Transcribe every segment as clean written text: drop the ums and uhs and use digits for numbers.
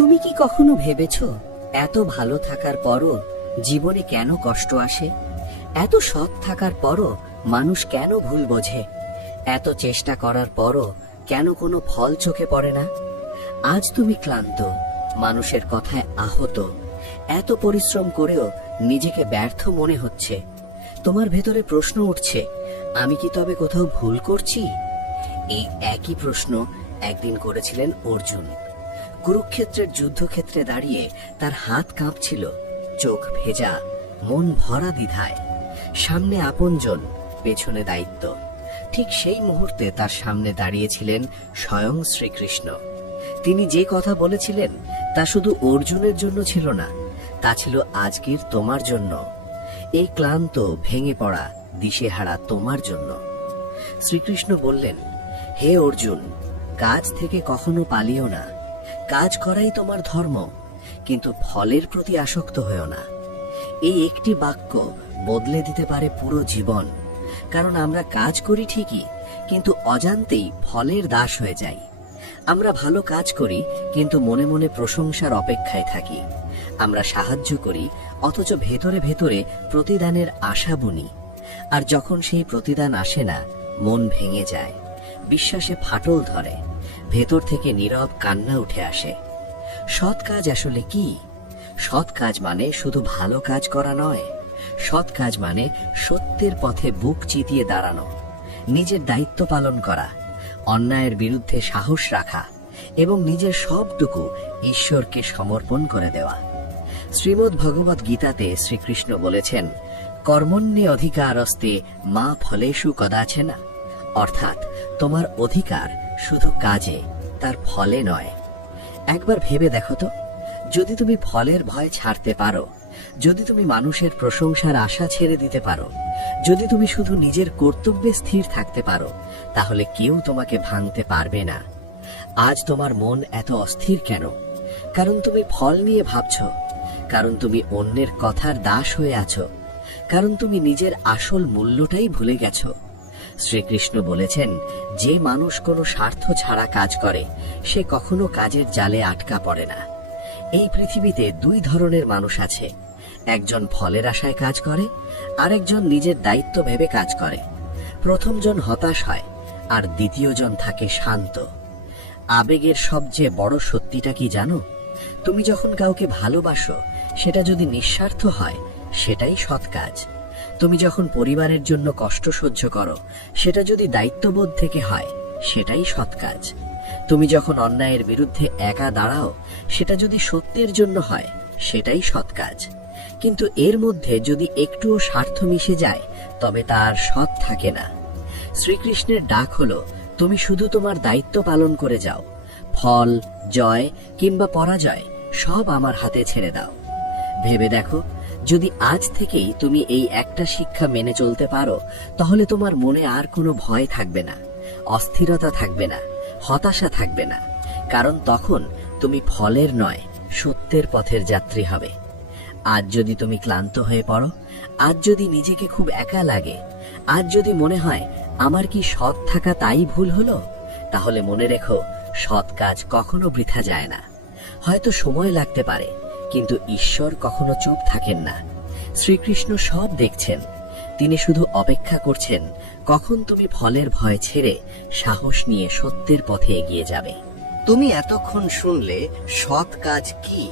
তুমি কি কখনো ভেবেছো এত ভালো থাকার পরও জীবনে কেন কষ্ট আসে? এত সৎ থাকার পরও মানুষ কেন ভুল বোঝে? এত চেষ্টা করার পরও কেন কোনো ফল চোখে পড়ে না? আজ তুমি ক্লান্ত, মানুষের কথায় আহত, এত পরিশ্রম করেও নিজেকে ব্যর্থ মনে হচ্ছে। তোমার ভেতরে প্রশ্ন উঠছে, আমি কি তবে কোথাও ভুল করছি? এই একই প্রশ্ন একদিন করেছিলেন অর্জুন। কুরুক্ষেত্রের যুদ্ধক্ষেত্রে দাঁড়িয়ে তার হাত কাঁপছিল, চোখ ভেজা, মন ভরা দ্বিধায়। সামনে আপনজন, পেছনে দায়িত্ব। ঠিক সেই মুহূর্তে তার সামনে দাঁড়িয়েছিলেন স্বয়ং শ্রীকৃষ্ণ। তিনি যে কথা বলেছিলেন তা শুধু অর্জুনের জন্য ছিল না, তা ছিল আজকের তোমার জন্য। এই ক্লান্ত, ভেঙে পড়া, দিশেহারা তোমার জন্য। শ্রীকৃষ্ণ বললেন, হে অর্জুন, কাজ থেকে কখনো পালিও না। কাজ করাই তোমার ধর্ম, কিন্তু ফলের প্রতি আসক্ত হয়েও না। এই একটি বাক্য বদলে দিতে পারে পুরো জীবন। কারণ আমরা কাজ করি ঠিকই, কিন্তু অজান্তেই ফলের দাস হয়ে যাই। আমরা ভালো কাজ করি, কিন্তু মনে মনে প্রশংসার অপেক্ষায় থাকি। আমরা সাহায্য করি, অথচ ভেতরে ভেতরে প্রতিদানের আশা বুনি। আর যখন সেই প্রতিদান আসে না, মন ভেঙে যায়, বিশ্বাসে ফাটল ধরে, ভেতর থেকে নীরব কান্না উঠে আসে। সৎ কাজ আসলে কি? সৎ কাজ মানে শুধু ভালো কাজ করা নয়। সৎ কাজ মানে সত্যের পথে বুক চিতিয়ে দাঁড়ানো, নিজের দায়িত্ব পালন করা, অন্যায়ের বিরুদ্ধে সাহস রাখা এবং নিজের সবটুকু ঈশ্বরকে সমর্পণ করে দেওয়া। শ্রীমদ্ ভগবত গীতাতে শ্রীকৃষ্ণ বলেছেন, কর্মণ্যে অধিকারস্তে মা ফলেষু কদাচনা। অর্থাৎ তোমার অধিকার শুধু কাজে, তার ফলে নয়। একবার ভেবে দেখো তো, যদি তুমি ফলের ভয় ছাড়তে পারো, যদি তুমি মানুষের প্রশংসার আশা ছেড়ে দিতে পারো, যদি তুমি শুধু নিজের কর্তব্যে স্থির থাকতে পারো, তাহলে কেউ তোমাকে ভাঙতে পারবে না। আজ তোমার মন এত অস্থির কেন? কারণ তুমি ফল নিয়ে ভাবছো, কারণ তুমি অন্যের কথার দাস হয়ে আছো, কারণ তুমি নিজের আসল মূল্যটাই ভুলে গেছো। শ্রীকৃষ্ণ বলেছেন, যে মানুষ কোনো স্বার্থ ছাড়া কাজ করে, সে কখনো কাজের জালে আটকা পড়ে না। এই পৃথিবীতে দুই ধরনের মানুষ আছে, একজন ফলের আশায় কাজ করে, আর একজন নিজের দায়িত্ব ভেবে কাজ করে। প্রথমজন হতাশ হয়, আর দ্বিতীয়জন থাকে শান্ত। আবেগের সবচেয়ে বড় সত্যিটা কি জানো? তুমি যখন কাউকে ভালোবাসো, সেটা যদি নিঃস্বার্থ হয়, সেটাই সৎ কাজ। তুমি যখন পরিবারের জন্য কষ্ট সহ্য করো, সেটা যদি দায়িত্ববোধ থেকে হয়, সেটাই সৎ কাজ। তুমি যখন অন্যায়ের বিরুদ্ধে একা দাঁড়াও, সেটা যদি সত্যের জন্য হয়, সেটাই সৎ কাজ। কিন্তু এর মধ্যে যদি একটুও স্বার্থ মিশে যায়, তবে তা আর সৎ থাকে না। শ্রীকৃষ্ণের ডাক হলো, তুমি শুধু তোমার দায়িত্ব পালন করে যাও। ফল, জয় কিংবা পরাজয় সব আমার হাতে ছেড়ে দাও। ভেবে দেখো, যদি আজ থেকেই তুমি এই একটা শিক্ষা মেনে চলতে পারো, তাহলে তোমার মনে আর কোনো ভয় থাকবে না, অস্থিরতা থাকবে না, হতাশা থাকবে না। কারণ তখন তুমি ফলের নয়, সত্যের পথের যাত্রী হবে। আজ যদি তুমি ক্লান্ত হয়ে পড়ো, আজ যদি নিজেকে খুব একা লাগে, আজ যদি মনে হয় আমার কি সৎ থাকা তাই ভুল হলো, তাহলে মনে রেখো, সৎ কাজ কখনো বৃথা যায় না। হয়তো সময় লাগতে পারে, কিন্তু ঈশ্বর কখনো চুপ থাকেন না। শ্রীকৃষ্ণ সব দেখছেন, তিনি শুধু অপেক্ষা করছেন কখন তুমি ফলের ভয় ছেড়ে সাহস নিয়ে সত্যের পথে এগিয়ে যাবে। তুমি এতক্ষণ শুনলে সৎ কাজ কি,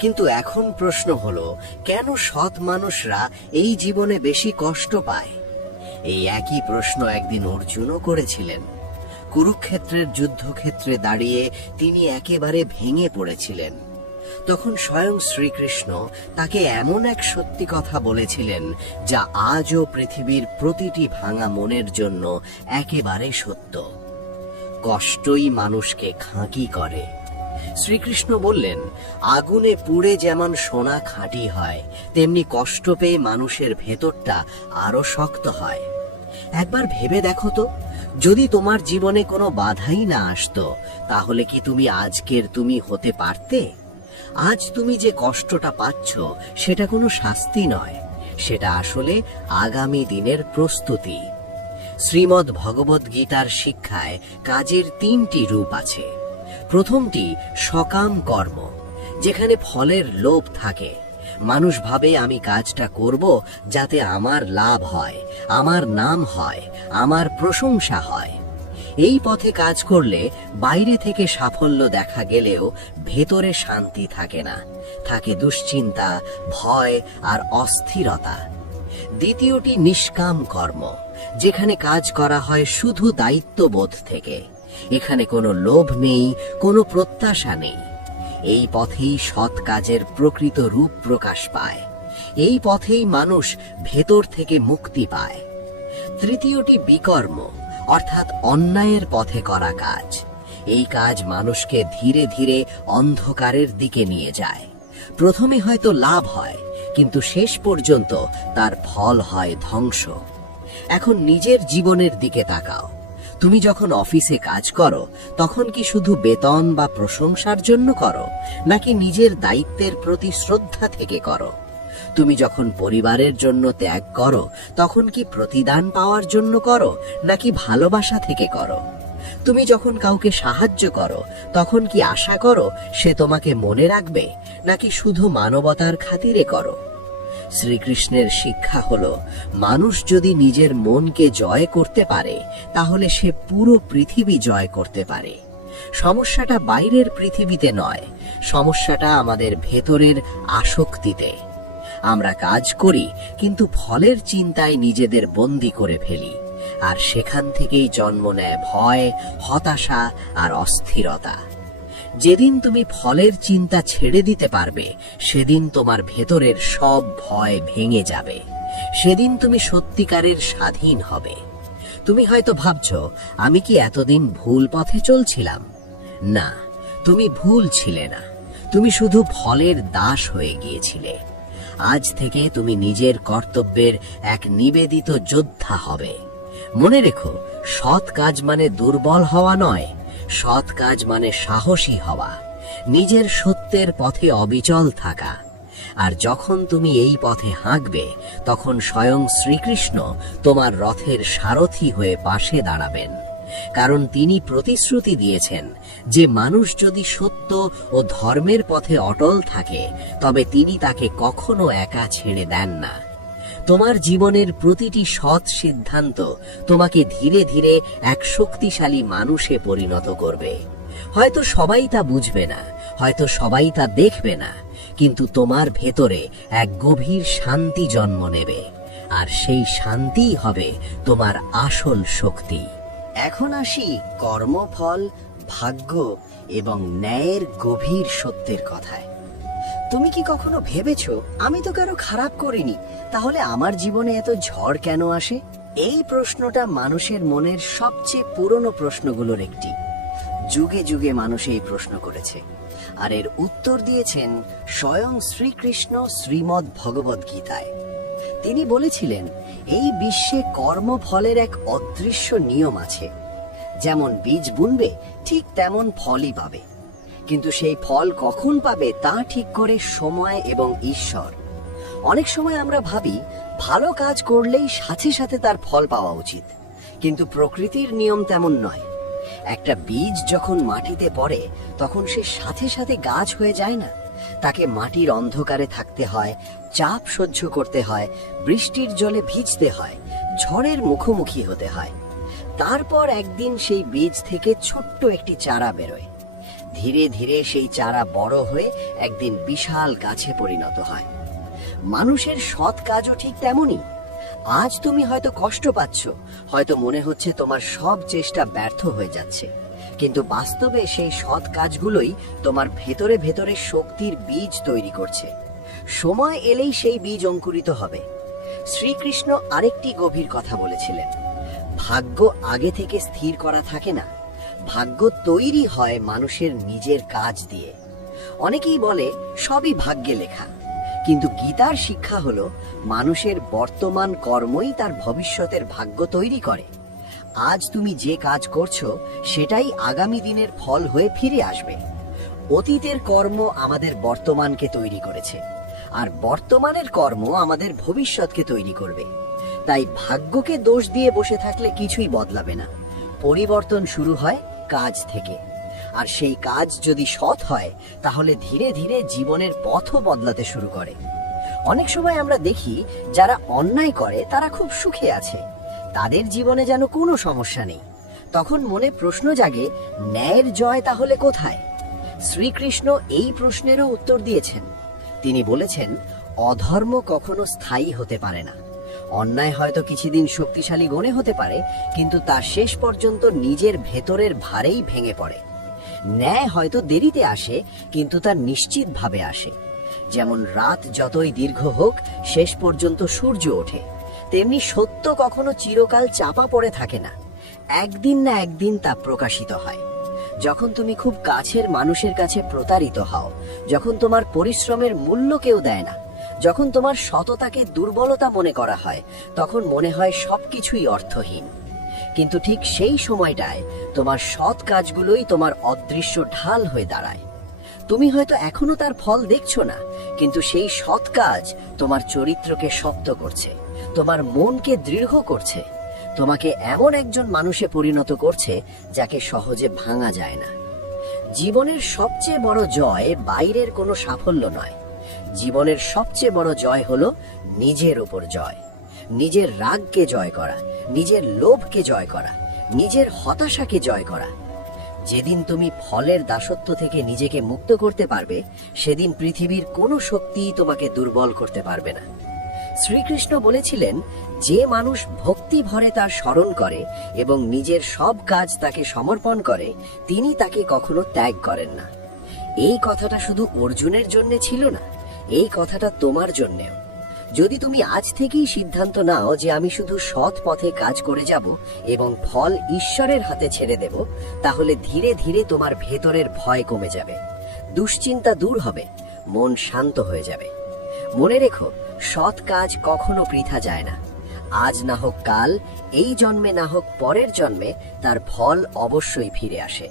কিন্তু এখন প্রশ্ন হলো, কেন সৎ মানুষরা এই জীবনে বেশি কষ্ট পায়? এই একই প্রশ্ন একদিন অর্জুনও করেছিলেন। কুরুক্ষেত্রের যুদ্ধক্ষেত্রে দাঁড়িয়ে তিনি একেবারে ভেঙে পড়েছিলেন। তখন স্বয়ং শ্রীকৃষ্ণ তাকে এমন এক সত্যি কথা বলেছিলেন, যা আজও পৃথিবীর প্রতিটি ভাঙা মনের জন্য একেবারে সত্য। কষ্টই মানুষকে খাঁটি করে। শ্রীকৃষ্ণ বললেন, আগুনে পুড়ে যেমন সোনা খাঁটি হয়, তেমনি কষ্ট পেয়ে মানুষের ভেতরটা আরো শক্ত হয়। একবার ভেবে দেখো তো, যদি তোমার জীবনে কোনো বাধাই না আসতো, তাহলে কি তুমি আজকের তুমি হতে পারতে? আজ তুমি যে কষ্টটা পাচ্ছ, সেটা কোনো শাস্তি নয়, সেটা আসলে আগামী দিনের প্রস্তুতি। শ্রীমদ্ ভগবত গীতার শিক্ষায় কাজের তিনটি রূপ আছে। প্রথমটি সকাম কর্ম, যেখানে ফলের লোভ থাকে। মানুষ ভাবে আমি কাজটা করব যাতে আমার লাভ হয়, আমার নাম হয়, আমার প্রশংসা হয়। এই পথে কাজ করলে বাইরে থেকে সাফল্য দেখা গেলেও ভেতরে শান্তি থাকে না, থাকে দুশ্চিন্তা, ভয় আর অস্থিরতা। দ্বিতীয়টি নিষ্কাম কর্ম, যেখানে কাজ করা হয় শুধু দায়িত্ববোধ থেকে। এখানে কোনো লোভ নেই, কোনো প্রত্যাশা নেই। এই পথেই সৎ কাজের প্রকৃত রূপ প্রকাশ পায়। এই পথেই মানুষ ভেতর থেকে মুক্তি পায়। তৃতীয়টি বিকর্ম, অর্থাৎ অন্যায়ের পথে করা কাজ। এই কাজ মানুষকে ধীরে ধীরে অন্ধকারের দিকে নিয়ে যায়। প্রথমে হয়তো লাভ হয়, কিন্তু শেষ পর্যন্ত তার ফল হয় ধ্বংস। এখন নিজের জীবনের দিকে তাকাও। তুমি যখন অফিসে কাজ করো, তখন কি শুধু বেতন বা প্রশংসার জন্য করো, নাকি নিজের দায়িত্বের প্রতি শ্রদ্ধা থেকে করো? তুমি যখন পরিবারের জন্য ত্যাগ করো, তখন কি প্রতিদান পাওয়ার জন্য করো, নাকি ভালোবাসা থেকে করো? তুমি যখন কাউকে সাহায্য করো, তখন কি আশা করো সে তোমাকে মনে রাখবে, নাকি শুধু মানবতার খাতিরে করো? শ্রীকৃষ্ণের শিক্ষা হলো, মানুষ যদি নিজের মনকে জয় করতে পারে, তাহলে সে পুরো পৃথিবী জয় করতে পারে। সমস্যাটা বাইরের পৃথিবীতে নয়, সমস্যাটা আমাদের ভেতরের আসক্তিতে। আমরা কাজ করি, কিন্তু ফলের চিন্তায় নিজেদের বন্দী করে ফেলি, আর সেখান থেকেই জন্ম নেয় ভয়, হতাশা আর অস্থিরতা। যেদিন তুমি ফলের চিন্তা ছেড়ে দিতে পারবে, সেদিন তোমার ভেতরের সব ভয় ভেঙে যাবে। সেদিন তুমি সত্যিকারের স্বাধীন হবে। তুমি হয়তো ভাবছো, আমি কি এতদিন ভুল পথে চলছিলাম? না, তুমি ভুল ছিলে না, তুমি শুধু ফলের দাস হয়ে গিয়েছিলে। আজ থেকে তুমি নিজের কর্তব্যের এক নিবেদিত যোদ্ধা হবে। মনে রেখো, সৎ কাজ মানে দুর্বল হওয়া নয়, সৎ কাজ মানে সাহসী হওয়া, নিজের সত্যের পথে অবিচল থাকা। আর যখন তুমি এই পথে হাঁকবে, তখন স্বয়ং শ্রীকৃষ্ণ তোমার রথের সারথি হয়ে পাশে দাঁড়াবেন। কারণ তিনি প্রতিশ্রুতি দিয়েছেন যে মানুষ যদি সত্য ও ধর্মের পথে অটল থাকে, তবে তিনি তাকে কখনো একা ছেড়ে দেন না। তোমার জীবনের প্রতিটি সৎ সিদ্ধান্ত তোমাকে ধীরে ধীরে এক শক্তিশালী মানুষে পরিণত করবে। হয়তো সবাই তা বুঝবে না, হয়তো সবাই তা দেখবে না, কিন্তু তোমার ভেতরে এক গভীর শান্তি জন্ম নেবে, আর সেই শান্তিই হবে তোমার আসল শক্তি। এখন আসি কর্মফল, ভাগ্য এবং ন্যায়ের গভীর সত্যের কথায়। তুমি কি কখনো ভেবেছো, আমি তো কারো খারাপ করিনি, তাহলে আমার জীবনে এত ঝড় কেন আসে? এই প্রশ্নটা মানুষের মনের সবচেয়ে পুরনো প্রশ্নগুলোর একটি। যুগে যুগে মানুষ এই প্রশ্ন করেছে, আর এর উত্তর দিয়েছেন স্বয়ং শ্রীকৃষ্ণ শ্রীমদ্ ভগবদ গীতায়। তিনি বলেছিলেন, এই বিশ্বে কর্মফলের এক অদৃশ্য নিয়ম আছে। যেমন বীজ বুনবে, ঠিক তেমন ফলই পাবে। কিন্তু সেই ফল কখন পাবে তা ঠিক করে সময় এবং ঈশ্বর। অনেক সময় আমরা ভাবি, ভালো কাজ করলেই সাথে সাথে তার ফল পাওয়া উচিত, কিন্তু প্রকৃতির নিয়ম তেমন নয়। একটা বীজ যখন মাটিতে পড়ে, তখন সে সাথে সাথে গাছ হয়ে যায় না। তাকে মাটির অন্ধকারে থাকতে হয়, চাপ সহ্য করতে হয়, বৃষ্টির জলে ভিজতে হয়, ঝড়ের মুখোমুখি হতে হয়। তারপর একদিন সেই বীজ থেকে ছোট্ট একটি চারা বেরোয়। ধীরে ধীরে সেই চারা বড় হয়ে একদিন বিশাল গাছে পরিণত হয়। মানুষের সৎ কাজও ঠিক তেমনই। আজ তুমি হয়তো কষ্ট পাচ্ছ, হয়তো মনে হচ্ছে তোমার সব চেষ্টা ব্যর্থ হয়ে যাচ্ছে, কিন্তু বাস্তবে সেই সৎ কাজগুলোই তোমার ভেতরে ভেতরে শক্তির বীজ তৈরি করছে। সময় এলেই সেই বীজ অঙ্কুরিত হবে। শ্রীকৃষ্ণ আরেকটি গভীর কথা বলেছিলেন, ভাগ্য আগে থেকে স্থির করা থাকে না, ভাগ্য তৈরি হয় মানুষের নিজের কাজ দিয়ে। অনেকেই বলে সবই ভাগ্যে লেখা, কিন্তু গীতার শিক্ষা হলো মানুষের বর্তমান কর্মই তার ভবিষ্যতের ভাগ্য তৈরি করে। আজ তুমি যে কাজ করছো, সেটাই আগামী দিনের ফল হয়ে ফিরে আসবে। অতীতের কর্ম আমাদের বর্তমানকে তৈরি করেছে, আর বর্তমানের কর্ম আমাদের ভবিষ্যৎকে তৈরি করবে। তাই ভাগ্যকে দোষ দিয়ে বসে থাকলে কিছুই বদলাবে না। পরিবর্তন শুরু হয় কাজ থেকে। আর সেই কাজ যদি সৎ হয় তাহলে ধীরে ধীরে জীবনের পথও বদলাতে শুরু করে। অনেক সময় আমরা দেখি যারা অন্যায় করে তারা খুব সুখে আছে, তাদের জীবনে যেন কোনো সমস্যা নেই। তখন মনে প্রশ্ন জাগে, ন্যায়ের জয় তাহলে কোথায়? শ্রীকৃষ্ণ এই প্রশ্নেরও উত্তর দিয়েছেন। তিনি বলেছেন, অধর্ম কখনো স্থায়ী হতে পারে না। অন্যায় হয়তো কিছুদিন শক্তিশালী গণে হতে পারে, কিন্তু তা শেষ পর্যন্ত নিজের ভেতরের ভারেই ভেঙে পড়ে। ন্যায় হয়তো দেরিতে আসে, কিন্তু তা নিশ্চিতভাবে আসে। যেমন রাত যতই দীর্ঘ হোক, শেষ পর্যন্ত সূর্য ওঠে, তেমনি সত্য কখনো চিরকাল চাপা পড়ে থাকে না। একদিন না একদিন তা প্রকাশিত হয়। যখন তুমি খুব কাছের মানুষের কাছে প্রতারিত হও, যখন তোমার পরিশ্রমের মূল্য কেউ দেয় না, যখন তোমার সততাকে দুর্বলতা মনে করা হয়, তখন মনে হয় সবকিছুই অর্থহীন। কিন্তু ঠিক সেই সময়টায় তোমার সৎ কাজগুলোই তোমার অদৃশ্য ঢাল হয়ে দাঁড়ায়। তুমি হয়তো এখনো তার ফল দেখছো না, কিন্তু সেই সৎ কাজ তোমার চরিত্রকে শক্ত করছে, তোমার মনকে দৃঢ় করছে, তোমাকে এমন একজন মানুষে পরিণত করছে যাকে সহজে ভাঙা যায় না। জীবনের সবচেয়ে বড় জয় বাইরের কোনো সাফল্য নয়। জীবনের সবচেয়ে বড় জয় হলো নিজের উপর জয়। নিজের রাগকে জয় করা, নিজের লোভকে জয় করা, নিজের হতাশাকে জয় করা। যেদিন তুমি ফলের দাসত্ব থেকে নিজেকে মুক্ত করতে পারবে, সেদিন পৃথিবীর কোনো শক্তিই তোমাকে দুর্বল করতে পারবে না। শ্রীকৃষ্ণ বলেছিলেন, যে মানুষ ভক্তি ভরে তার স্মরণ করে এবং নিজের সব কাজ তাকে সমর্পণ করে, তিনি তাকে কখনো ত্যাগ করেন না। এই কথাটা শুধু অর্জুনের জন্য ছিল না, এই কথাটা তোমার জন্যেও। যদি তুমি আজ থেকেই সিদ্ধান্ত নাও যে আমি শুধু সৎ পথে কাজ করে যাব এবং ফল ঈশ্বরের হাতে ছেড়ে দেব, তাহলে ধীরে ধীরে তোমার ভেতরের ভয় কমে যাবে, দুশ্চিন্তা দূর হবে, মন শান্ত হয়ে যাবে। মনে রেখো, সৎ কাজ কখনো বৃথা যায় না। আজ না হোক কাল, এই জন্মে না হোক পরের জন্মে, তার ফল অবশ্যই ফিরে আসে।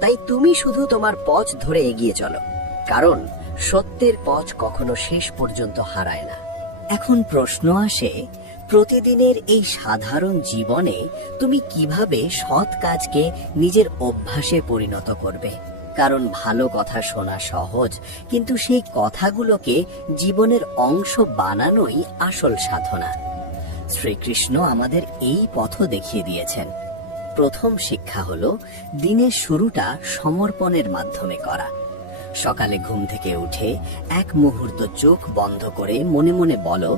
তাই তুমি শুধু তোমার পথ ধরে এগিয়ে চলো, কারণ সত্যের পথ কখনো শেষ পর্যন্ত হারায় না। এখন প্রশ্ন আসে, প্রতিদিনের এই সাধারণ জীবনে তুমি কিভাবে সৎ কাজকে নিজের অভ্যাসে পরিণত করবে? কারণ ভালো কথা শোনা সহজ, কিন্তু সেই কথাগুলোকে জীবনের অংশ বানানোই আসল সাধনা। শ্রীকৃষ্ণ আমাদের এই পথ দেখিয়ে দিয়েছেন। প্রথম শিক্ষা হলো দিনের শুরুটা সমর্পণের মাধ্যমে করা। সকালে ঘুম থেকে উঠে এক মুহূর্ত চোখ বন্ধ করে মনে মনে বলো,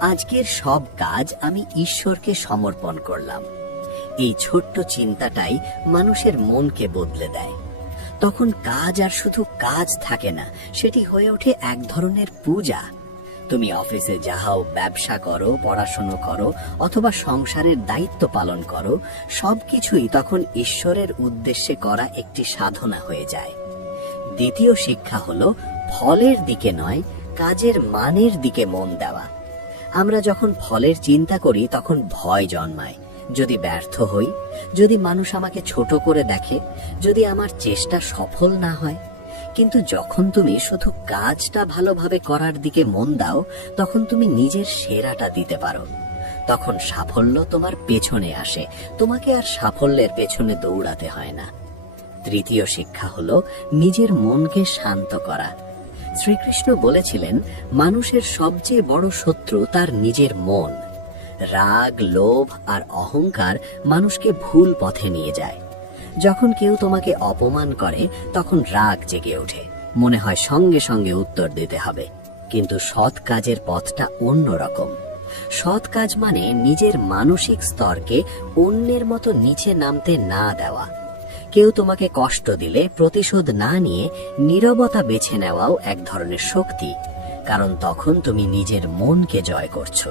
আজকের সব কাজ আমি ঈশ্বরকে সমর্পণ করলাম। এই ছোট্ট চিন্তাটাই মানুষের মনকে বদলে দেয়। তখন কাজ আর শুধু কাজ থাকে না, সেটি হয়ে ওঠে এক ধরনের পূজা। তুমি অফিসে যাও, ব্যবসা করো, পড়াশোনা করো অথবা সংসারের দায়িত্ব পালন করো, সবকিছুই তখন ঈশ্বরের উদ্দেশ্যে করা একটি সাধনা হয়ে যায়। দ্বিতীয় শিক্ষা হলো ফলের দিকে নয়, কাজের মানের দিকে মন দেওয়া। আমরা যখন ফলের চিন্তা করি তখন ভয় জন্মায়। যদি ব্যর্থ হই, যদি মানুষ আমাকে ছোট করে দেখে, যদি আমার চেষ্টা সফল না হয়। কিন্তু যখন তুমি শুধু কাজটা ভালোভাবে করার দিকে মন দাও, তখন তুমি নিজের সেরাটা দিতে পারো। তখন সাফল্য তোমার পেছনে আসে, তোমাকে আর সাফল্যের পেছনে দৌড়াতে হয় না। তৃতীয় শিক্ষা হলো নিজের মনকে শান্ত করা। শ্রীকৃষ্ণ বলেছিলেন, মানুষের সবচেয়ে বড় শত্রু তার নিজের মন। রাগ, লোভ আর অহংকার মানুষকে ভুল পথে নিয়ে যায়। যখন কেউ তোমাকে অপমান করে, তখন রাগ জেগে ওঠে, মনে হয় সঙ্গে সঙ্গে উত্তর দিতে হবে। কিন্তু সৎ কাজের পথটা অন্যরকম। সৎ কাজ মানে নিজের মানসিক স্তরকে অন্যের মতো নিচে নামতে না দেওয়া। কেউ তোমাকে কষ্ট দিলে প্রতিশোধ না নিয়ে নীরবতা বেছে নেওয়াও এক ধরনের শক্তি, কারণ তখন তুমি নিজের মনকে জয় করছো।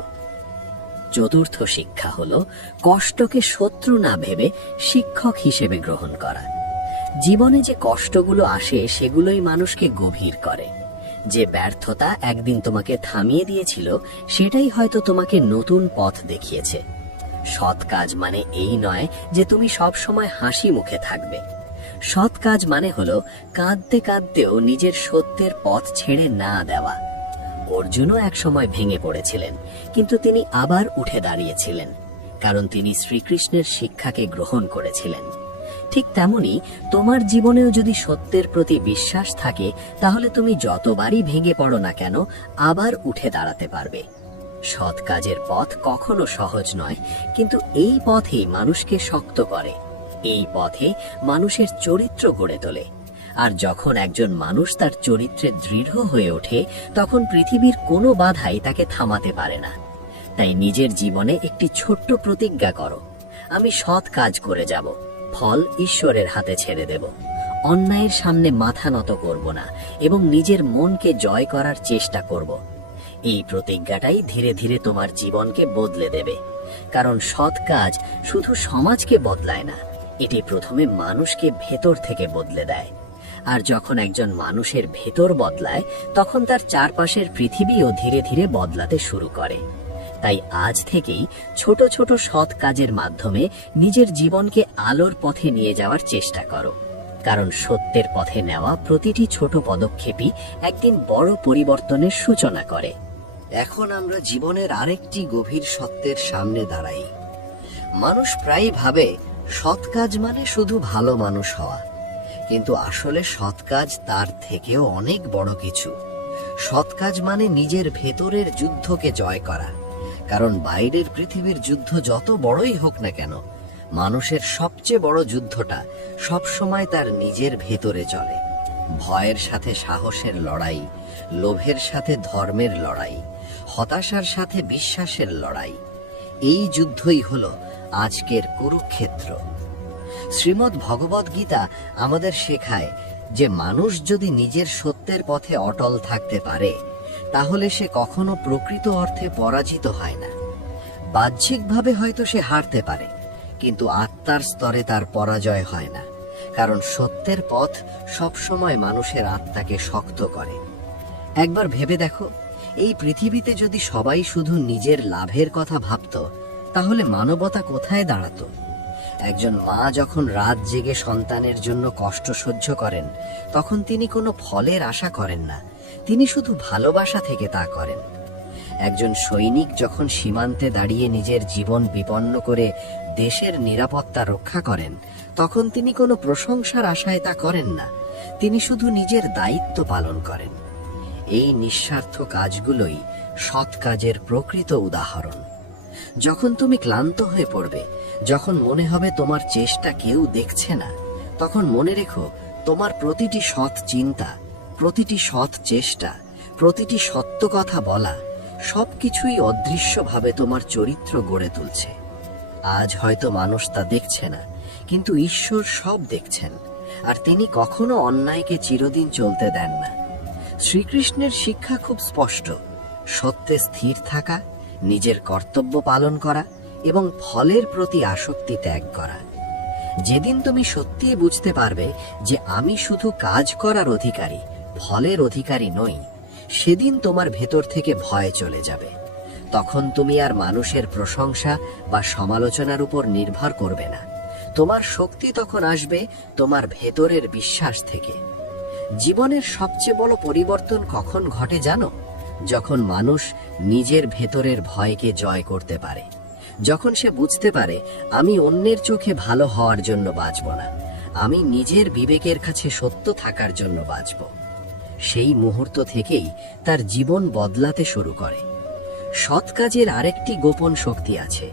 চতুর্থ শিক্ষা হলো কষ্টকে শত্রু না ভেবে শিক্ষক হিসেবে গ্রহণ করা। জীবনে যে কষ্টগুলো আসে সেগুলোই মানুষকে গভীর করে। যে ব্যর্থতা একদিন তোমাকে থামিয়ে দিয়েছিল, সেটাই হয়তো তোমাকে নতুন পথ দেখিয়েছে। সৎ কাজ মানে এই নয় যে তুমি সব সময় হাসি মুখে থাকবে। সৎ কাজ মানে হলো কাঁদতে কাঁদতেও নিজের সত্যের পথ ছেড়ে না দেওয়া। অর্জুনও এক সময় ভেঙে পড়েছিলেন, কিন্তু তিনি আবার উঠে দাঁড়িয়েছিলেন, কারণ তিনি শ্রীকৃষ্ণের শিক্ষাকে গ্রহণ করেছিলেন। ঠিক তেমনি তোমার জীবনেও যদি সত্যের প্রতি বিশ্বাস থাকে, তাহলে তুমি যতবারই ভেঙে পড়ো না কেন, আবার উঠে দাঁড়াতে পারবে। সৎ কাজের পথ কখনো সহজ নয়, কিন্তু এই পথেই মানুষকে শক্ত করে। এই পথে মানুষের চরিত্র গড়ে তোলে। আর যখন একজন মানুষ তার চরিত্রে দৃঢ় হয়ে ওঠে, তখন পৃথিবীর কোনো বাধাই তাকে থামাতে পারে না। তাই নিজের জীবনে একটি ছোট্ট প্রতিজ্ঞা করো, আমি সৎ কাজ করে যাব, ফল ঈশ্বরের হাতে ছেড়ে দেব। অন্যায়ের সামনে মাথা নত করব না এবং নিজের মনকে জয় করার চেষ্টা করব। এই প্রতিজ্ঞাটাই ধীরে ধীরে তোমার জীবনকে বদলে দেবে। কারণ সৎ কাজ শুধু সমাজকে বদলায় না, এটি প্রথমে মানুষকে ভেতর থেকে বদলে দেয়। আর যখন একজন মানুষের ভেতর বদলায়, তখন তার চারপাশের পৃথিবীও ধীরে ধীরে বদলাতে শুরু করে। তাই আজ থেকেই ছোট ছোট সৎ কাজের মাধ্যমে নিজের জীবনকে আলোর পথে নিয়ে যাওয়ার চেষ্টা করো। কারণ সত্যের পথে নেওয়া প্রতিটি ছোট পদক্ষেপই একদিন বড় পরিবর্তনের সূচনা করে। এখন আমরা জীবনের আরেকটি গভীর সত্যের সামনে দাঁড়াই। মানুষ প্রায়ই ভাবে সৎ কাজ মানে শুধু ভালো মানুষ হওয়া, কিন্তু আসলে সৎ কাজ তার থেকেও অনেক বড় কিছু। সৎ কাজ মানে নিজের ভেতরের যুদ্ধকে জয় করা। কারণ বাইরের পৃথিবীর যুদ্ধ যত বড়ই হোক না কেন, মানুষের সবচেয়ে বড় যুদ্ধটা সবসময় তার নিজের ভেতরে চলে। ভয়ের সাথে সাহসের লড়াই, লোভের সাথে ধর্মের লড়াই, হতাশার সাথে বিশ্বাসের লড়াই। এই যুদ্ধই হলো আজকের কুরুক্ষেত্র। শ্রীমদ্ ভগবদ গীতা আমাদের শেখায় যে মানুষ যদি নিজের সত্যের পথে অটল থাকতে পারে, তাহলে সে কখনো প্রকৃত অর্থে পরাজিত হয় না। বাহ্যিকভাবে হয়তো সে হারতে পারে, কিন্তু আত্মার স্তরে তার পরাজয় হয় না। কারণ সত্যের পথ সবসময় মানুষের আত্মাকে শক্ত করে। একবার ভেবে দেখো, এই পৃথিবীতে যদি সবাই শুধু নিজের লাভের কথা ভাবত, তাহলে মানবতা কোথায় দাঁড়াতো? একজন মা যখন রাত জেগে সন্তানের জন্য কষ্ট সহ্য করেন, তখন তিনি কোনো ফলের আশা করেন না, তিনি শুধু ভালোবাসা থেকে তা করেন। একজন সৈনিক যখন সীমান্তে দাঁড়িয়ে নিজের জীবন বিপন্ন করে দেশের নিরাপত্তা রক্ষা করেন, তখন তিনি কোনো প্রশংসার আশায় তা করেন না, তিনি শুধু নিজের দায়িত্ব পালন করেন। এই নিঃস্বার্থ কাজগুলোই সৎ কাজের প্রকৃত উদাহরণ। যখন তুমি ক্লান্ত হয়ে পড়বে, যখন মনে হবে তোমার চেষ্টা কেউ দেখছে না, তখন মনে রেখো, তোমার প্রতিটি সৎ চিন্তা, প্রতিটি সৎ চেষ্টা, প্রতিটি সত্য কথা বলা, সবকিছুই অদৃশ্যভাবে তোমার চরিত্র গড়ে তুলছে। আজ হয়তো মানুষ তা দেখছে না, কিন্তু ঈশ্বর সব দেখছেন, আর তিনি কখনো অন্যায়কে চিরদিন চলতে দেন না। শ্রীকৃষ্ণের শিক্ষা খুব স্পষ্ট: সত্যে স্থির থাকা, নিজের কর্তব্য পালন করা এবং ফলের প্রতি আসক্তি ত্যাগ করা। যেদিন তুমি সত্যিই বুঝতে পারবে যে আমি শুধু কাজ করার অধিকারী, ফলের অধিকারী নই, সেদিন তোমার ভেতর থেকে ভয় চলে যাবে। তখন তুমি আর মানুষের প্রশংসা বা সমালোচনার উপর নির্ভর করবে না। তোমার শক্তি তখন আসবে তোমার ভেতরের বিশ্বাস থেকে। জীবনের সবচেয়ে বড় পরিবর্তন কখন ঘটে জানো? যখন মানুষ নিজের ভেতরের ভয়কে জয় করতে পারে। যখন সে বুঝতে পারে, আমি অন্যের চোখে ভালো হওয়ার জন্য বাঁচব না, আমি নিজের বিবেকের কাছে সত্য থাকার জন্য বাঁচব। সেই মুহূর্ত থেকেই তার জীবন বদলাতে শুরু করে। সৎ কাজের আরেকটি গোপন শক্তি আছে।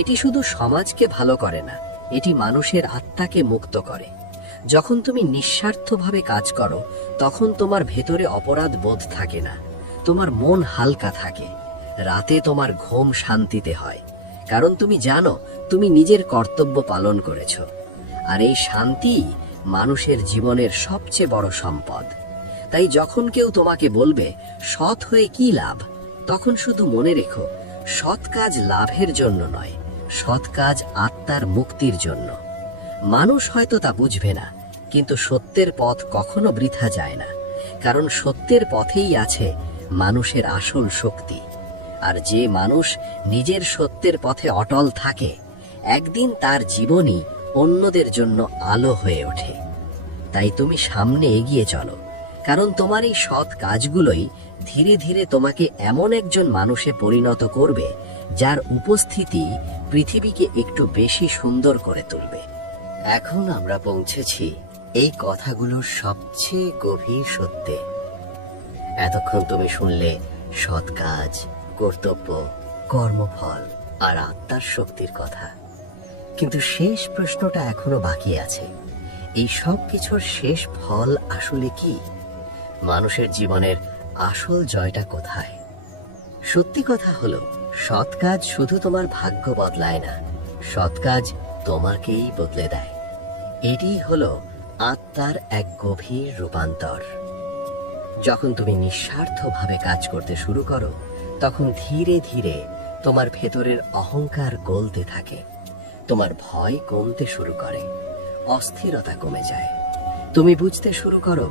এটি শুধু সমাজকে ভালো করে না, এটি মানুষের আত্মাকে মুক্ত করে। যখন তুমি নিঃস্বার্থভাবে কাজ করো, তখন তোমার ভেতরে অপরাধ বোধ থাকে না, তোমার মন হালকা থাকে, রাতে তোমার ঘুম শান্তিতে হয়, কারণ তুমি জানো তুমি নিজের কর্তব্য পালন করেছ। আর এই শান্তি মানুষের জীবনের সবচেয়ে বড় সম্পদ। তাই যখন কেউ তোমাকে বলবে সৎ হয়ে কি লাভ, তখন শুধু মনে রেখো, সৎ কাজ লাভের জন্য নয়, সৎ কাজ আত্মার মুক্তির জন্য। মানুষ হয়তো তা বুঝবে না, কিন্তু সত্যের পথ কখনো বৃথা যায় না, কারণ সত্যের পথেই আছে মানুষের আসল শক্তি। আর যে মানুষ নিজের সত্যের পথে অটল থাকে, একদিন তার জীবনই অন্যদের জন্য আলো হয়ে ওঠে। তাই তুমি সামনে এগিয়ে চলো, কারণ তোমার এই সৎ কাজগুলোই ধীরে ধীরে তোমাকে এমন একজন মানুষে পরিণত করবে, যার উপস্থিতি পৃথিবীকে একটু বেশি সুন্দর করে তুলবে। এখন আমরা পৌঁছেছি এই কথাগুলোর সবচেয়ে গভীর সত্যে। এতক্ষণ তুমি শুনলে সৎ কাজ, কর্তব্য, কর্মফল আর আত্মার শক্তির কথা, কিন্তু শেষ প্রশ্নটা এখনো বাকি আছে। এই সব কিছুর শেষ ফল আসলে কি? মানুষের জীবনের আসল জয়টা কোথায়? সত্যি কথা হলো, সৎ কাজ শুধু তোমার ভাগ্য বদলায় না, সৎ কাজ তোমাকেই বদলে দেয়। এটি হলো আত্মার এক গভীর রূপান্তর। যখন তুমি নিঃস্বার্থভাবে কাজ করতে শুরু করো, তখন ধীরে ধীরে তোমার ভেতরের অহংকার গলতে থাকে, তোমার ভয় কমতে শুরু করে, অস্থিরতা কমে যায়। তুমি বুঝতে শুরু করো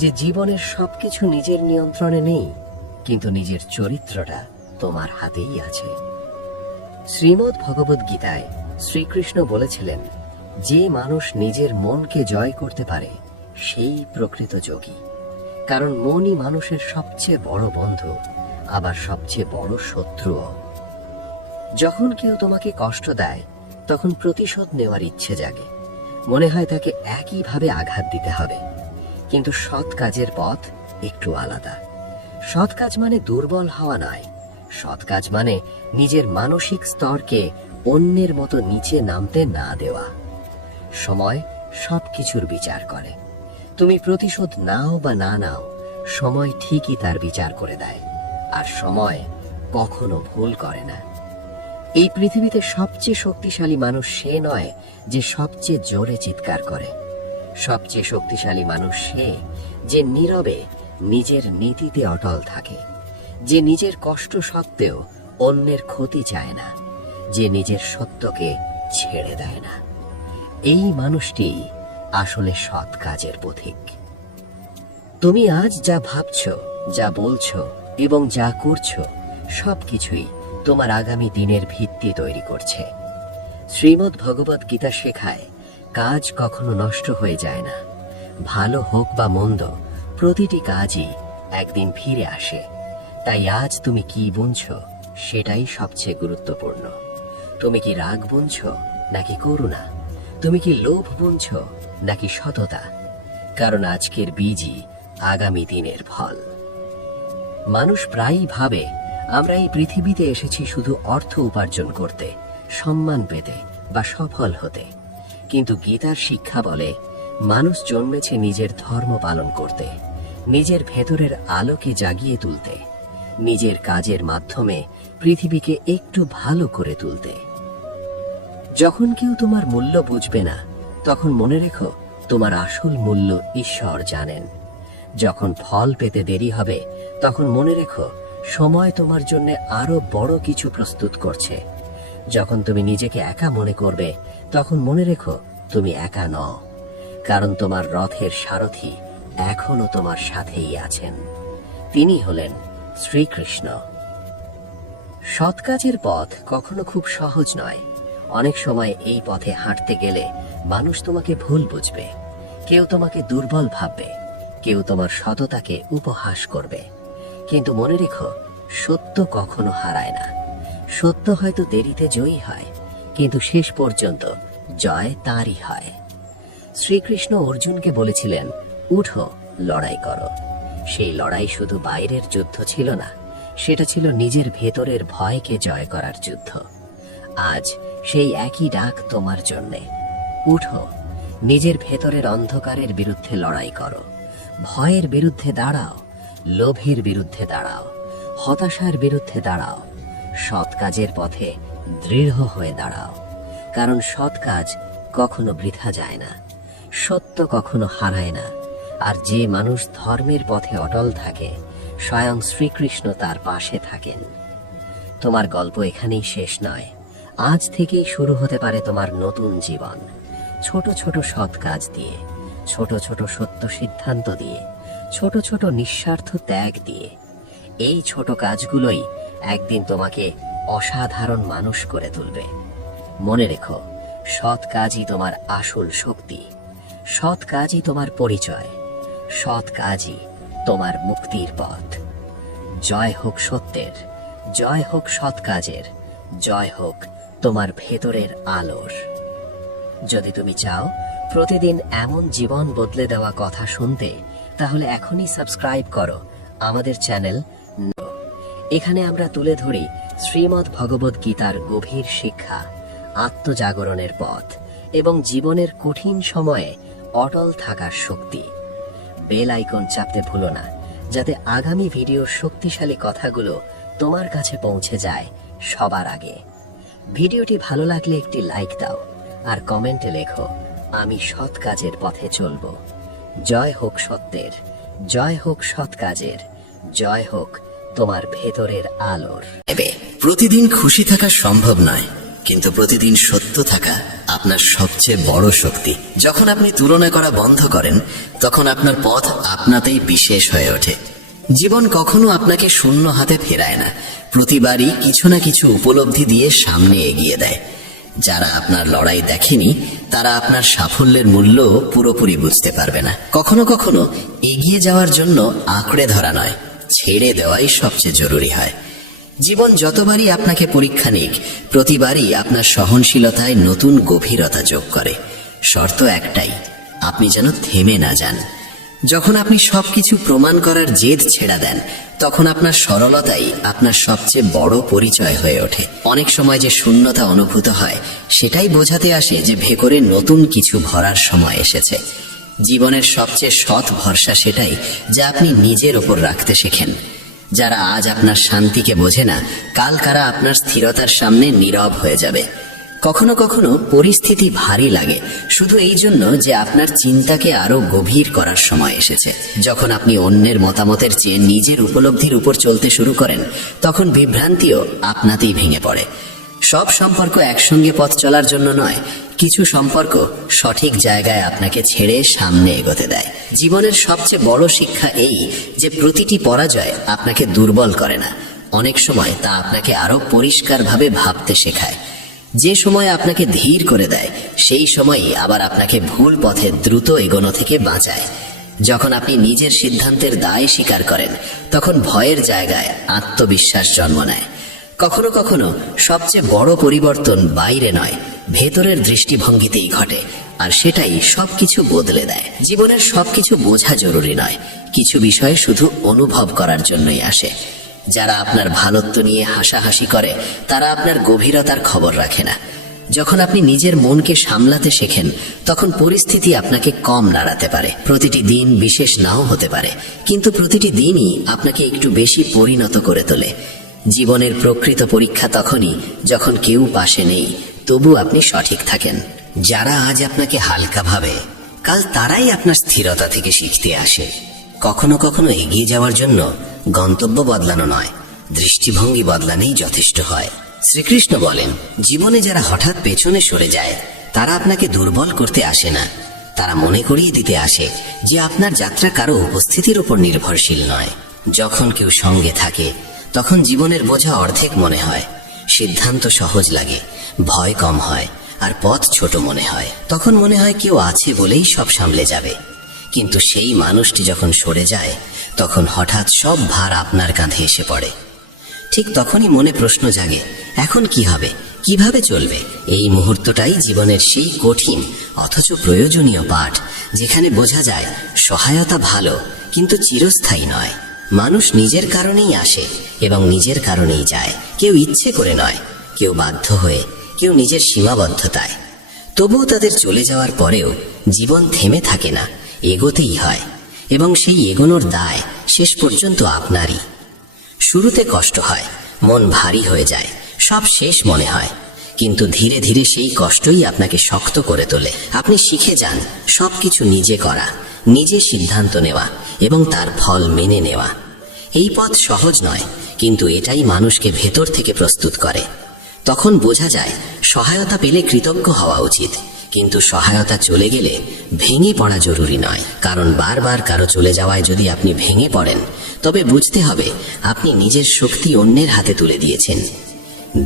যে জীবনের সবকিছু নিজের নিয়ন্ত্রণে নেই, কিন্তু নিজের চরিত্রটা তোমার হাতেই আছে। শ্রীমদ্ ভগবদ্ গীতায় শ্রীকৃষ্ণ বলেছিলেন, যে মানুষ নিজের মনকে জয় করতে পারে সেই প্রকৃত যোগী। কারণ মনই মানুষের সবচেয়ে বড় বন্ধু, আবার সবচেয়ে বড় শত্রুও। যখন কেউ তোমাকে কষ্ট দেয়, তখন প্রতিশোধ নেওয়ার ইচ্ছে জাগে, মনে হয় তাকে একইভাবে আঘাত দিতে হবে। কিন্তু সৎ কাজের পথ একটু আলাদা। সৎ কাজ মানে দুর্বল হওয়া নয়, সৎ কাজ মানে নিজের মানসিক স্তরকে অন্যের মতো নিচে নামতে না দেওয়া। সময় সবকিছুর বিচার করে। তুমি প্রতিশোধ নাও বা না নাও, সময় ঠিকই তার বিচার করে দেয়, আর সময় কখনো ভুল করে না। এই পৃথিবীতে সবচেয়ে শক্তিশালী মানুষ সে নয় যে সবচেয়ে জোরে চিৎকার করে। সবচেয়ে শক্তিশালী মানুষ সে যে নীরবে নিজের নীতিতে অটল থাকে, যে নিজের কষ্ট সত্ত্বেও অন্যের ক্ষতি চায় না, যে নিজের সত্যকে ছেড়ে দেয় না। এই মানুষটি আসলে সৎ কাজের পথিক। তুমি আজ যা ভাবছো, যা বলছো এবং যা করছো, সবকিছুই তোমার আগামী দিনের ভিত্তি তৈরি করছে। শ্রীমদ্ ভগবদ্ গীতা শেখায়, কাজ কখনো নষ্ট হয়ে যায় না। ভালো হোক বা মন্দ, প্রতিটি কাজই একদিন ফিরে আসে। তাই আজ তুমি কি বুনছো সেটাই সবচেয়ে গুরুত্বপূর্ণ। তুমি কি রাগ বুনছো নাকি করুণা? তুমি কি লোভ বুনছো নাকি সততা? কারণ আজকের বীজই আগামী দিনের ফল। মানুষ প্রায়ই ভাবে আমরা এই পৃথিবীতে এসেছি শুধু অর্থ উপার্জন করতে, সম্মান পেতে বা সফল হতে। কিন্তু গীতার শিক্ষা বলে, মানুষ জন্মেছে নিজের ধর্ম পালন করতে, নিজের ভেতরের আলোকে জাগিয়ে তুলতে, নিজের কাজের মাধ্যমে পৃথিবীকে একটু ভালো করে তুলতে। যখন কেউ তোমার মূল্য বুঝবে না, তখন মনে রেখো, তোমার আসল মূল্য ঈশ্বর জানেন। যখন ফল পেতে দেরি হবে, তখন মনে রেখো, সময় তোমার জন্য আরো বড় কিছু প্রস্তুত করছে। যখন তুমি নিজেকে একা মনে করবে, তখন মনে রেখো, তুমি একা নও। কারণ তোমার রথের সারথি এখনো তোমার সাথেই আছেন। তিনি হলেন শ্রীকৃষ্ণ। সৎ কাজের পথ কখনো খুব সহজ নয়। অনেক সময় এই পথে হাঁটতে গেলে মানুষ তোমাকে ভুল বুঝবে, কেউ তোমাকে দুর্বল ভাববে, কেউ তোমার সততাকে উপহাস করবে। কিন্তু মনে রেখো, সত্য কখনো হারায় না। সত্য হয়তো দেরিতে জয়ী হয়, কিন্তু শেষ পর্যন্ত জয় তারই হয়। শ্রীকৃষ্ণ অর্জুনকে বলেছিলেন, উঠো, লড়াই করো। সেই লড়াই শুধু বাইরের যুদ্ধ ছিল না, সেটা ছিল নিজের ভেতরের ভয়কে জয় করার যুদ্ধ। আজ সেই একই ডাক তোমার জন্যে। উঠো, নিজের ভেতরের অন্ধকারের বিরুদ্ধে লড়াই করো। ভয়ের বিরুদ্ধে দাঁড়াও, লোভের বিরুদ্ধে দাঁড়াও, হতাশার বিরুদ্ধে দাঁড়াও। সৎ কাজের পথে দৃঢ় হয়ে দাঁড়াও। কারণ সৎ কাজ কখনো বৃথা যায় না, সত্য কখনো হারায় না। আর যে মানুষ ধর্মের পথে অটল থাকে, স্বয়ং শ্রীকৃষ্ণ তার পাশে থাকেন। তোমার গল্প এখানেই শেষ নয়। আজ থেকেই শুরু হতে পারে তোমার নতুন জীবন। ছোট ছোট সৎ কাজ দিয়ে, ছোট ছোট সত্য সিদ্ধান্ত দিয়ে, ছোট ছোট নিঃস্বার্থ ত্যাগ দিয়ে। এই ছোট কাজগুলোই একদিন তোমাকে অসাধারণ মানুষ করে তুলবে। মনে রেখো, সৎ কাজই তোমার আসল শক্তি, সৎ কাজই তোমার পরিচয়, সৎ কাজই তোমার মুক্তির পথ। জয় হোক সত্যের, জয় হোক সৎ কাজের, জয় হোক তোমার ভেতরের আলোর। যদি তুমি চাও প্রতিদিন এমন জীবন বদলে দেওয়া কথা শুনতে, তাহলে এখনই সাবস্ক্রাইব করো আমাদের চ্যানেল। এখানে আমরা তুলে ধরি শ্রীমদ্ ভগবদ গীতার গভীর শিক্ষা, আত্মজাগরণের পথ এবং জীবনের কঠিন সময়ে অটল থাকার শক্তি। বেল আইকন চাপতে ভুলো না, যাতে আগামী ভিডিওর শক্তিশালী কথাগুলো তোমার কাছে পৌঁছে যায় সবার আগে। ভিডিওটি ভালো লাগলে একটি লাইক দাও আর কমেন্টে লেখো, আমি সৎ কাজের পথে চলব। জয় হোক সত্যের, জয় হোক সৎ কাজের, জয় হোক তোমার ভেতরের আলোর। প্রতিদিন খুশি থাকা সম্ভব নয়, কিন্তু প্রতিদিন সত্য থাকা আপনার সবচেয়ে বড় শক্তি। যখন আপনি তুলনা করা বন্ধ করেন, তখন আপনার পথ আপনাতেই বিশেষ হয়ে ওঠে। জীবন কখনো আপনাকে শূন্য হাতে ফেরায় না, প্রতিবারই কিছু না কিছু উপলব্ধি দিয়ে সামনে এগিয়ে দেয়। যারা আপনার লড়াই দেখেনি, তারা আপনার সাফল্যের মূল্য পুরোপুরি বুঝতে পারবে না। কখনো কখনো এগিয়ে যাওয়ার জন্য আঁকড়ে ধরা নয়, ছেড়ে দেওয়াই সবচেয়ে জরুরি হয়। জীবন যতবারই আপনাকে পরীক্ষা নিক, প্রতিবারই আপনার সহনশীলতায় নতুন গভীরতা যোগ করে। শর্ত একটাই, আপনি যেন থেমে না যান। যখন আপনি সবকিছু প্রমাণ করার জেদ ছেড়ে দেন, তখন আপনার সরলতাই আপনার সবচেয়ে বড় পরিচয় হয়ে ওঠে। অনেক সময় যে শূন্যতা অনুভূত হয়, সেটাই বোঝাতে আসে যে ভেতরে নতুন কিছু ভরার সময় এসেছে। জীবনের সবচেয়ে সৎ ভরসা সেটাই যা আপনি নিজের ওপর রাখতে শেখেন। যারা আজ আপনার শান্তিকে বোঝে না, কাল কারা আপনার স্থিরতার সামনে নীরব হয়ে যাবে। কখনো কখনো পরিস্থিতি ভারী লাগে শুধু এই জন্য যে আপনার চিন্তাকে আরো গভীর করার সময় এসেছে। যখন আপনি অন্যের মতামতের চেয়ে নিজের উপলব্ধির উপর চলতে শুরু করেন, তখন বিভ্রান্তিও আপনাতেই ভেঙে পড়ে। সব সম্পর্ক একসঙ্গে পথ চলার জন্য নয়, কিছু সম্পর্ক সঠিক জায়গায় আপনাকে ছেড়ে সামনে এগোতে দেয়। জীবনের সবচেয়ে বড় শিক্ষা এই যে প্রতিটি পরাজয় আপনাকে দুর্বল করে না, অনেক সময় তা আপনাকে আরো পরিষ্কারভাবে ভাবতে শেখায়। যে সময় আপনাকে ধীর করে দেয়, সেই সময়ই আবার আপনাকে ভুল পথে দ্রুত এগোনো থেকে বাঁচায়। যখন আপনি নিজের সিদ্ধান্তের দায় স্বীকার করেন, তখন ভয়ের জায়গায় আত্মবিশ্বাস জন্ম নেয়। কখনো কখনো সবচেয়ে বড় পরিবর্তন বাইরে নয়, ভেতরের দৃষ্টিভঙ্গিতেই ঘটে, আর সেটাই সবকিছু বদলে দেয়। জীবনের সবকিছু বোঝা জরুরি নয়, কিছু বিষয় শুধু অনুভব করার জন্যই আসে। যারা আপনার ভালোত্ব নিয়ে হাসাহাসি করে, তারা আপনার গভীরতার খবর রাখে না। যখন আপনি নিজের মনকে সামলাতে শেখেন, তখন পরিস্থিতি আপনাকে কম নাড়াতে পারে। প্রতিটি দিন বিশেষ নাও হতে পারে, কিন্তু প্রতিটি দিনই আপনাকে একটু বেশি পরিণত করে তোলে। জীবনের প্রকৃত পরীক্ষা তখনই যখন কেউ পাশে নেই, তবু আপনি সঠিক থাকেন। যারা আজ আপনাকে হালকা ভাবে, কাল তারাই আপনার স্থিরতা থেকে শিখতে আসে। কখনো কখনো এগিয়ে যাওয়ার জন্য গন্তব্য বদলানো নয়, দৃষ্টিভঙ্গি বদলানোই যথেষ্ট হয়। শ্রীকৃষ্ণ বলেন, জীবনে যারা হঠাৎ পেছনে সরে যায়, তারা আপনাকে দুর্বল করতে আসে না, তারা মনে করিয়ে দিতে আসে যে আপনার যাত্রা কারো উপস্থিতির উপর নির্ভরশীল নয়। যখন কেউ সঙ্গে থাকে, তখন জীবনের বোঝা অর্ধেক মনে হয়, সিদ্ধান্ত সহজ লাগে, ভয় কম হয়, আর পথ ছোট মনে হয়। তখন মনে হয় কেউ আছে বলেই সব সামলে যাবে। কিন্তু সেই মানুষটি যখন সরে যায়, তখন হঠাৎ সব ভার আপনার কাঁধে এসে পড়ে। ঠিক তখনই মনে প্রশ্ন জাগে, এখন কি হবে, কিভাবে চলবে? এই মুহূর্তটাই জীবনের সেই কঠিন অথচ প্রয়োজনীয় পাঠ, যেখানে বোঝা যায় সহায়তা ভালো, কিন্তু চিরস্থায়ী নয়। মানুষ নিজের কারণেই আসে এবং নিজের কারণেই যায়, কেউ ইচ্ছে করে নয়, কেউ বাধ্য হয়ে, কেউ নিজের সীমাবদ্ধতায়। তবুও তাদের চলে যাওয়ার পরেও জীবন থেমে থাকে না, এগোতেই হয়, এবং সেই এগোনোর দায় শেষ পর্যন্ত আপনারই। শুরুতে কষ্ট হয়, মন ভারী হয়ে যায়, সব শেষ মনে হয়, কিন্তু ধীরে ধীরে সেই কষ্টই আপনাকে শক্ত করে তোলে। আপনি শিখে যান সবকিছু নিজে করা, নিজে সিদ্ধান্ত নেওয়া এবং তার ফল মেনে নেওয়া। এই পথ সহজ নয়, কিন্তু এটাই মানুষকে ভেতর থেকে প্রস্তুত করে। তখন বোঝা যায় সহায়তা পেলে কৃতজ্ঞ হওয়া উচিত, কিন্তু সহায়তা চলে গেলে ভেঙে পড়া জরুরি নয়। কারণ বারবার কারো চলে যাওয়ায় যদি আপনি ভেঙে পড়েন, তবে বুঝতে হবে আপনি নিজের শক্তি অন্যের হাতে তুলে দিয়েছেন।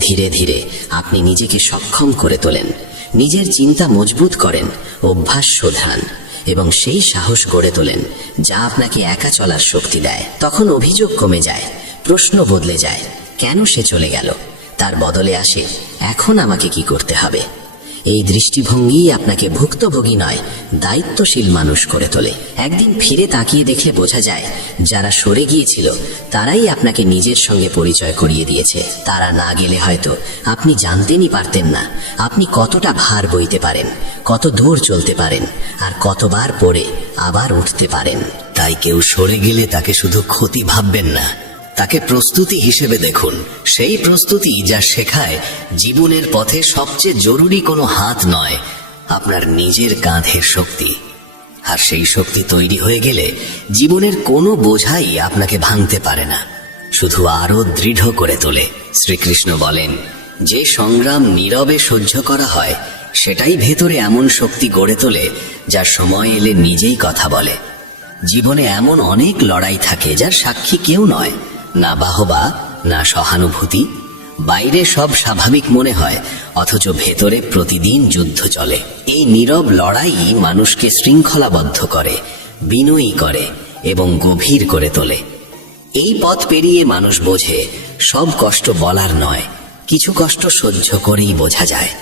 ধীরে ধীরে আপনি নিজেকে সক্ষম করে তোলেন, নিজের চিন্তা মজবুত করেন, অভ্যাস শোধরান এবং সেই সাহস গড়ে তোলেন যা আপনাকে একা চলার শক্তি দেয়। তখন অভিযোগ কমে যায়, প্রশ্ন বদলে যায়, কেন সে চলে গেল? তার বদলে আসে, এখন আমাকে কি করতে হবে? এই দৃষ্টিভঙ্গি আপনাকে ভুক্তভোগী নয়, দায়িত্বশীল মানুষ করে তোলে। একদিন ফিরে তাকিয়ে দেখলে বোঝা যায়, যারা সরে গিয়েছিল তারাই আপনাকে নিজের সঙ্গে পরিচয় করিয়ে দিয়েছে। তারা না গেলে হয়তো আপনি জানতেনই পারতেন না আপনি কতটা ভার বইতে পারেন, কত দূর চলতে পারেন, আর কতবার পড়ে আবার উঠতে পারেন। তাই কেউ সরে গেলে তাকে শুধু ক্ষতি ভাববেন না, তাকে প্রস্তুতি হিসেবে দেখুন। সেই প্রস্তুতি যা শেখায় জীবনের পথে সবচেয়ে জরুরি কোনো হাত নয়, আপনার নিজের কাঁধের শক্তি। আর সেই শক্তি তৈরি হয়ে গেলে জীবনের কোনো বোঝাই আপনাকে ভাঙতে পারে না, শুধু আরো দৃঢ় করে তোলে। শ্রীকৃষ্ণ বলেন, যে সংগ্রাম নীরবে সহ্য করা হয় সেটাই ভেতরে এমন শক্তি গড়ে তোলে যা সময় এলে নিজেই কথা বলে। জীবনে এমন অনেক লড়াই থাকে যার সাক্ষী কেউ নয়, না বাহবা, না সহানুভূতি। বাইরে সব স্বাভাবিক মনে হয়, অথচ ভেতরে প্রতিদিন যুদ্ধ চলে। এই নীরব লড়াই মানুষকে শৃঙ্খলাবদ্ধ করে, বিনয়ী করে এবং গভীর করে তোলে। এই পথ পেরিয়ে মানুষ বোঝে, সব কষ্ট বলার নয়, কিছু কষ্ট সহ্য করেই বোঝা যায়।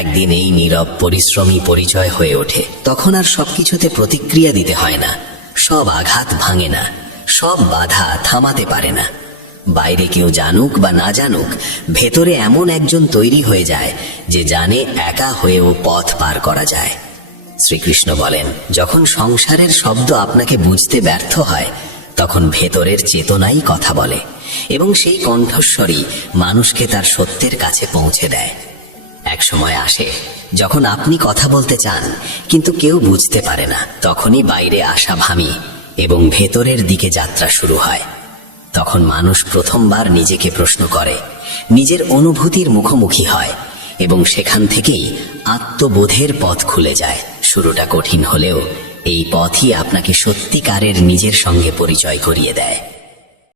একদিন এই নীরব পরিশ্রমী পরিচয় হয়ে ওঠে, তখন আর সবকিছুতে প্রতিক্রিয়া দিতে হয় না, সব আঘাত ভাঙে না, সব বাধা থামাতে পারে না। বাইরে কেউ জানুক বা না জানুক, ভেতরে এমন একজন তৈরি হয়ে যায় যে জানে একা হয়েও পথ পার করা যায়। শ্রীকৃষ্ণ বলেন, যখন সংসারের শব্দ আপনাকে বুঝতে ব্যর্থ হয়, তখন ভেতরের চেতনাই কথা বলে, এবং সেই কণ্ঠস্বরই মানুষকে তার সত্যের কাছে পৌঁছে দেয়। এক সময় আসে যখন আপনি কথা বলতে চান কিন্তু কেউ বুঝতে পারে না, তখনই বাইরে আসা ভামি এবং ভেতরের দিকে যাত্রা শুরু হয়। তখন মানুষ প্রথমবার নিজেকে প্রশ্ন করে, নিজের অনুভূতির মুখোমুখি হয়, এবং সেখান থেকেই আত্মবোধের পথ খুলে যায়। শুরুটা কঠিন হলেও এই পথই আপনাকে সত্যিকারের নিজের সঙ্গে পরিচয় করিয়ে দেয়।